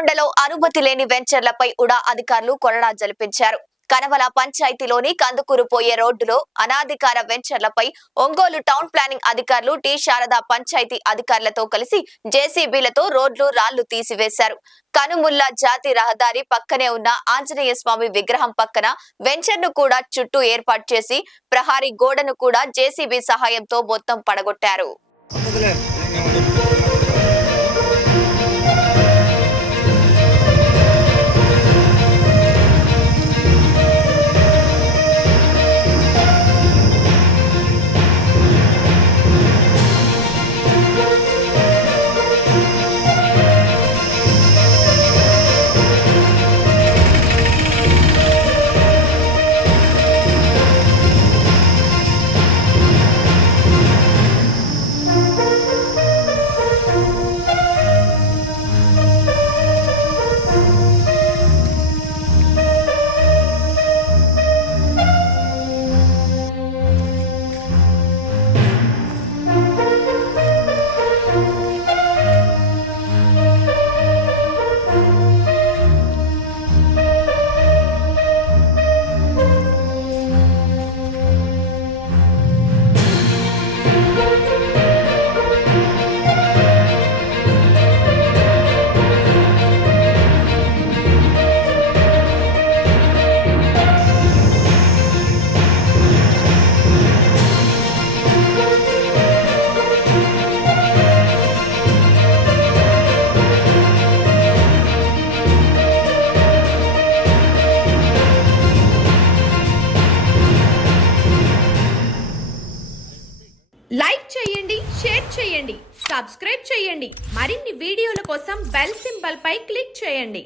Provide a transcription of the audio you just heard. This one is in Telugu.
నల్లగొండలో అనుమతి లేని వెంచర్లపై ఉడా అధికారులు కొరడా జలిపించారు. కనవల పంచాయతీలోని కందుకూరు పోయే రోడ్డులో అనాధికార వెంచర్లపై ఒంగోలు టౌన్ ప్లానింగ్ అధికారులు టి శారద పంచాయతీ అధికారులతో కలిసి జేసీబీలతో రోడ్లు రాళ్లు తీసివేశారు. కనుముల్ల జాతి రహదారి పక్కనే ఉన్న ఆంజనేయ స్వామి విగ్రహం పక్కన వెంచర్ను కూడా చుట్టూ ఏర్పాటు చేసి ప్రహారీ గోడను కూడా జేసీబీ సహాయంతో మొత్తం పడగొట్టారు. లైక్ చేయండి, షేర్ చేయండి, సబ్స్క్రైబ్ చేయండి. మరిన్ని వీడియోల కోసం బెల్ సింబల్ పై క్లిక్ చేయండి.